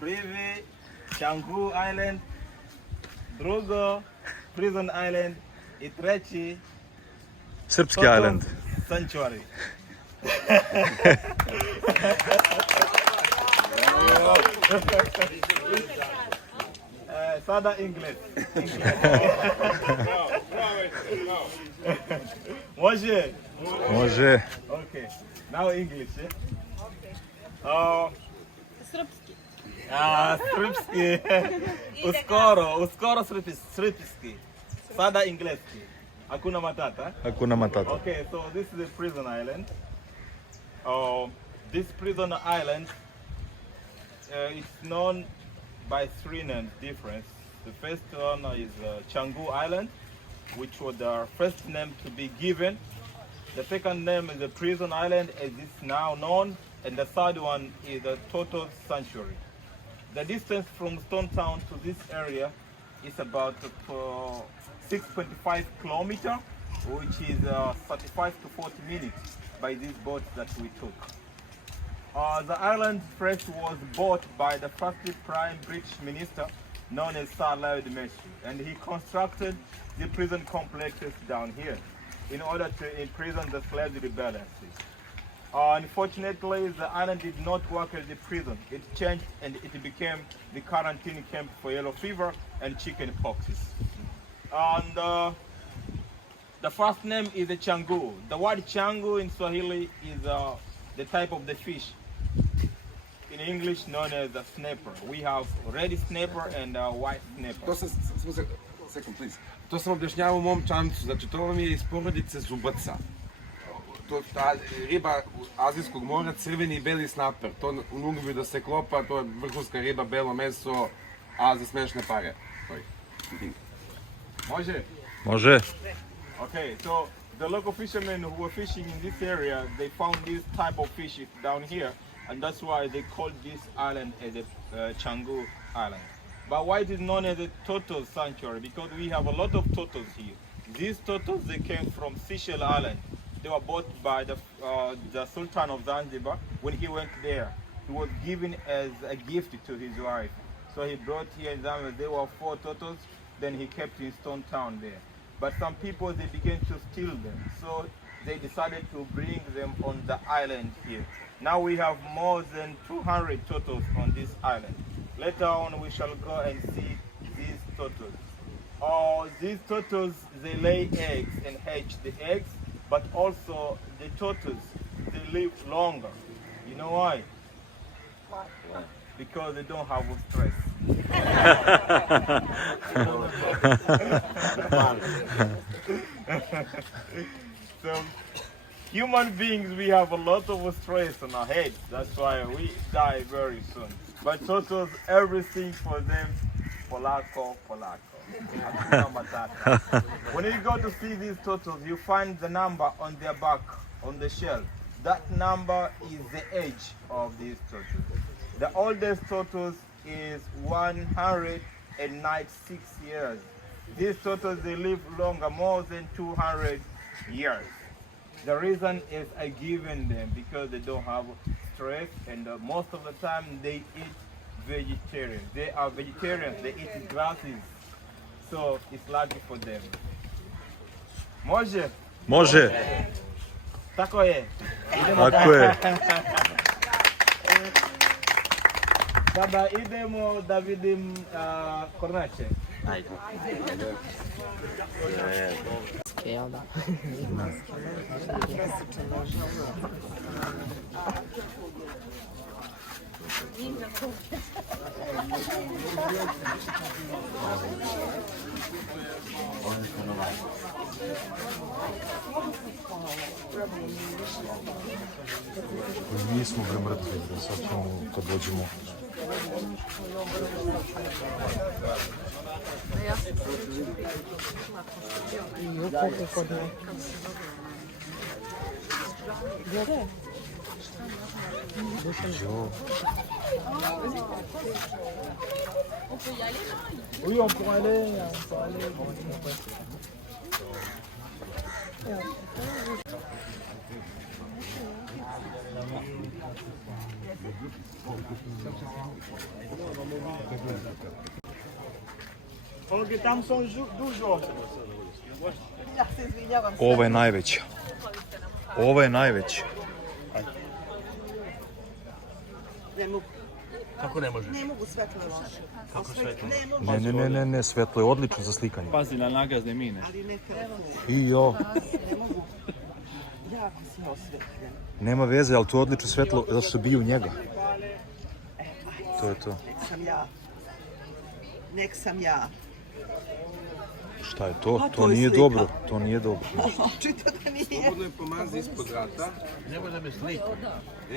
Privy, Changuu Island, Drugo, Prison Island, Itrechi, Srpski Island. Sanctuary. Sada English. Može? Može. Okay. Now English, eh? Srpski. Srpski. Uskoro srpski. Sada engleski. Hakuna matata. Hakuna matata. Okay, so this is a prison island. This prison island is known by three names different. The first one is Changuu Island, which was the first name to be given. The second name is the Prison Island, as it's now known, and the third one is the Tortoise Sanctuary. The distance from Stone Town to this area is about 6.5 kilometers, which is 35 to 40 minutes by these boats that we took. The island first was bought by the first Prime British Minister, known as Sir Lloyd Messi, and he constructed the prison complexes down here in order to imprison the slave rebellions. Unfortunately, the island did not work as a prison. It changed and it became the quarantine camp for yellow fever and chicken poxes. And the first name is the Changuu. The word Changuu in Swahili is the type of the fish. In English known as a snapper. We have red snapper and white snapper. To sam, second please. To sam objašnjavao u mom čamcu, znači to vam je iz porodice zubaca. Ta riba azijskog mora, crveni i beli snaper. To u Nungviju da se klopa, to je vrhunska riba, belo meso, a za smešne pare. Može? Može. Okay, so the local fishermen who were fishing in this area, they found this type of fish down here, and that's why they called this island as a Changuu Island. But why it is known as a tortoise sanctuary? Because we have a lot of turtles here. These turtles, they came from Seychelles Island. They were bought by the Sultan of Zanzibar. When he went there, he was given as a gift to his wife. So he brought here in Zanzibar. There were 4 turtles. Then he kept in Stone Town there. But some people, they began to steal them. So they decided to bring them on the island here. Now we have more than 200 turtles on this island. Later on, we shall go and see these turtles. These turtles, they lay eggs and hatch the eggs, but also the turtles, they live longer. You know why? Why? Because they don't have stress. So, human beings, we have a lot of stress on our heads. That's why we die very soon. But turtles, everything for them, polako. When you go to see these turtles, you find the number on their back, on the shell. That number is the age of these turtles. The oldest turtles is 196 years. These turtles, they live longer, more than 200 years. The reason is I given them because they don't have stress, and most of the time they eat vegetarian. They are vegetarians, they eat grasses. So it's lucky for them. Može? Može. Tako je. Tako je. Sada idemo da vidim kornače. Ajde. Jel da? Mi smo premrtvi, da sad ćemo kad dođemo. Oui, on peut aller. Ovdje tam su duže ovce. Ja se izvinjavam. Ovo je najveća. Ovo je najveća. Ne mogu. Kako ne možeš? Ne mogu, svetlo je loše. Kako svetlo? Ne mogu, Ne, svetlo je odlično za slikanje. Pazi na nagazne mine. ali ne telefon. I jo, Ne mogu. Jako si osvetljen. nema veze, ali to je odlično svetlo zato što biju njega. To je to. Nek sam ja. Nek sam ja. Šta je to? Pa To to je nije slika. dobro. To nije dobro. Očito da nije. Slobodno je pomazi ispod vrata. Ne može da me slika.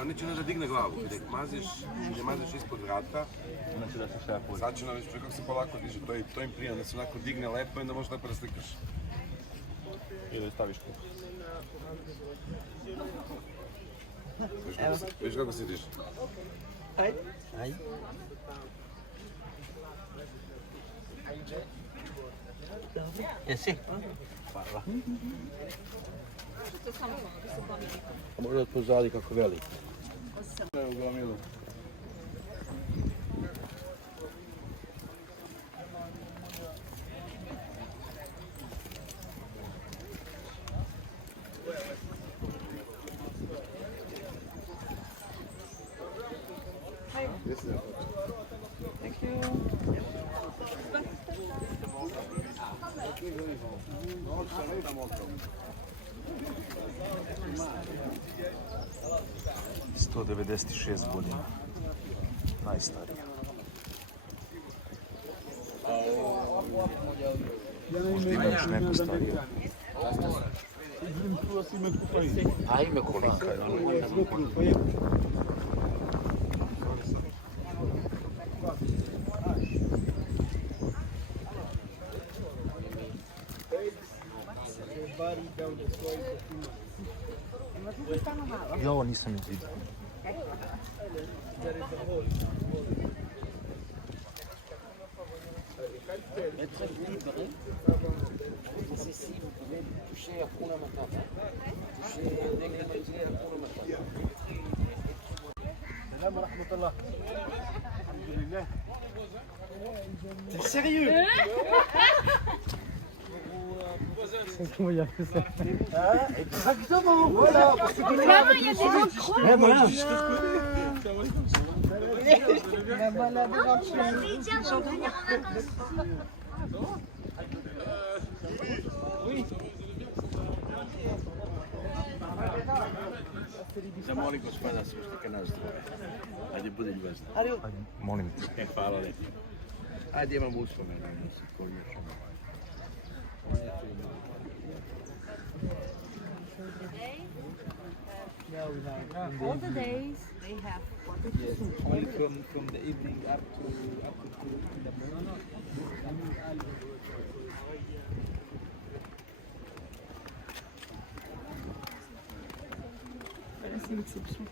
Oni će da digne glavu. Gdje maziš ispod vrata, Znači da se šta podi. sad će nam već kako se polako diže. To im prija, da se onako digne lepo i onda možeš lepo da slikaš. Ili staviš tu. Viš kako se diže? Ajde. Ajde. Jesi? Hvala. A možda pozadi kako veli. Evo ga Milo. Thank you. 196 godina. Najstarija. Možda ima još neko starije. Ajme kolika je. Ja ovo nisam ni vidio. T'es sérieux? Comment il a fait ça? Exactement, voilà. Vraiment, il y a des gens qui croient. Voilà. Tiens, je vais venir en vacances. Zamoli gospoda slušnika nas dvoje. Ajde, budi ljubazna. Molim te. Hvala lepo. Ajde, imam uspomenu. All the days. They have Yes, only from the evening up to 2 in the morning. C'est une exception.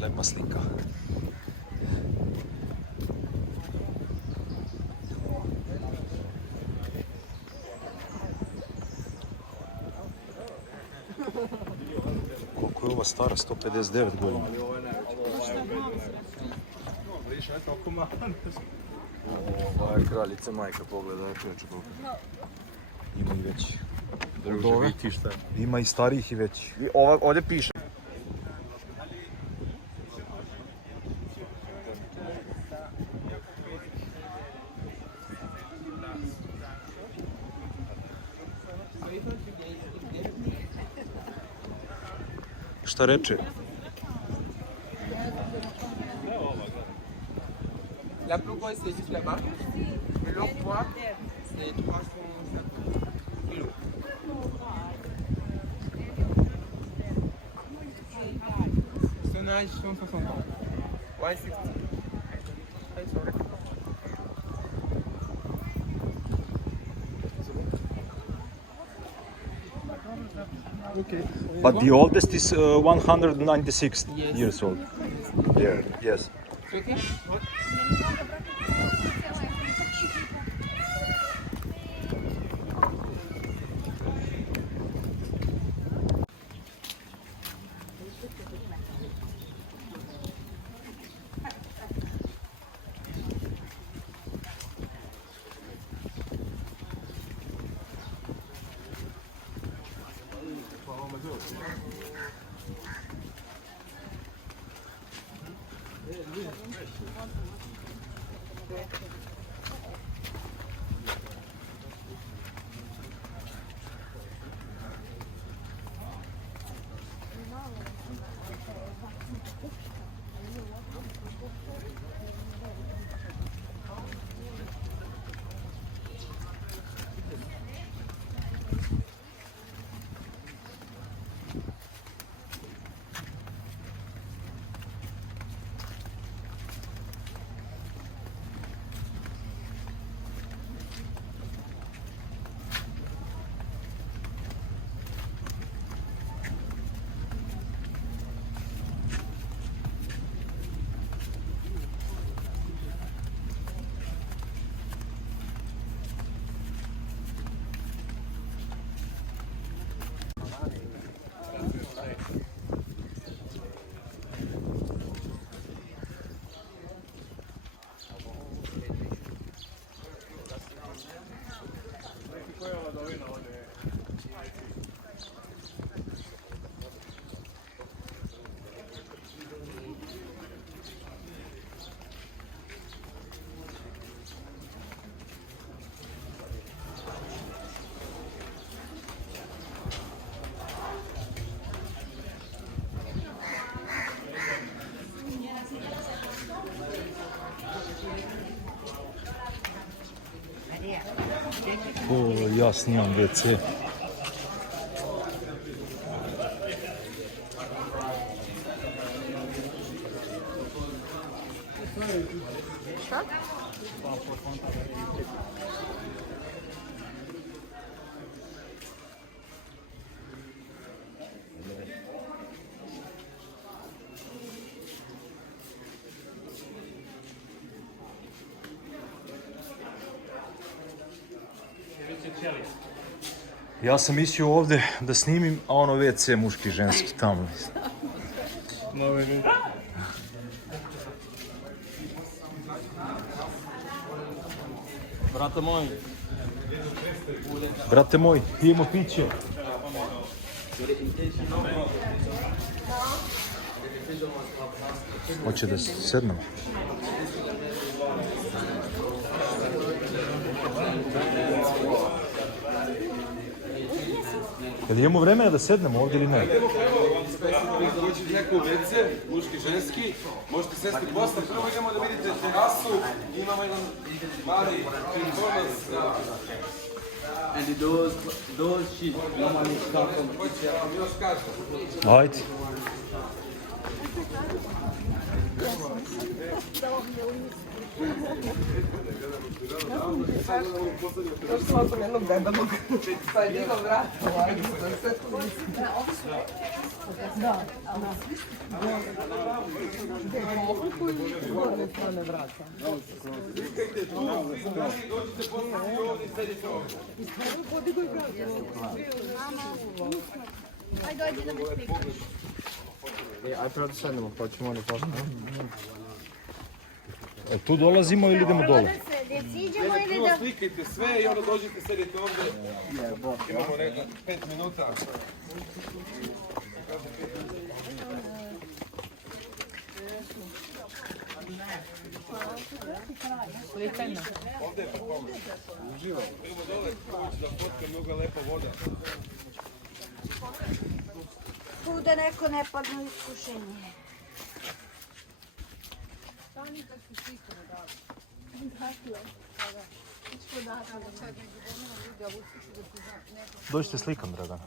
Lepa slika. Koliko je ova stara? 159 godina. Ova je kraljica majka, pogledaj čovječe koliko. Ima i veći. Druže, ti šta? Ima i starijih i većih. Ovdje piše. Šta reče? La plus grosse, c'est juste là-bas. Mais leur poids, c'est 350 kilos. Son âge, 160 ans. Ouais, 60. But the oldest is 196 years old. Yeah, yes. Okay? Ja snimam WC. Ja sam mislio ovdje da snimim, a ono WC muški, ženski tamo. Brate moj, pijemo piće. Hoće da sednemo. Jel imamo vremena da sednemo ovdje ili ne? Hoćete neko u WC, muški, ženski, možete sesti posle. Prvo idemo da vidite terasu, imamo jedan mali tortoise. And those sheep normally start from Hoćete, ja vam još kažem. Ajde. Došla sam jednog debelog, pa je digao vrat, ovajde, sve to nisi. Da, gore strane vrata. Dođite posle i ovdje sedite ovdje. Podigao je vrat. Ajde, dođi da me slikaš. Aj prvo da sednemo, pa ćemo oni posle. Tu dolazimo ili idemo dole? Da se deciđemo ili Prvo da... slikajte sve i onda dođite, sedite ovdje. Imamo neka 5 minuta. Ovdje je parkour. Uživaj. Idemo dole, prvo ću da fotkam, mnogo je lepa voda. Tu da neko ne padne u iskušenje. Dođite slikam, Dragana.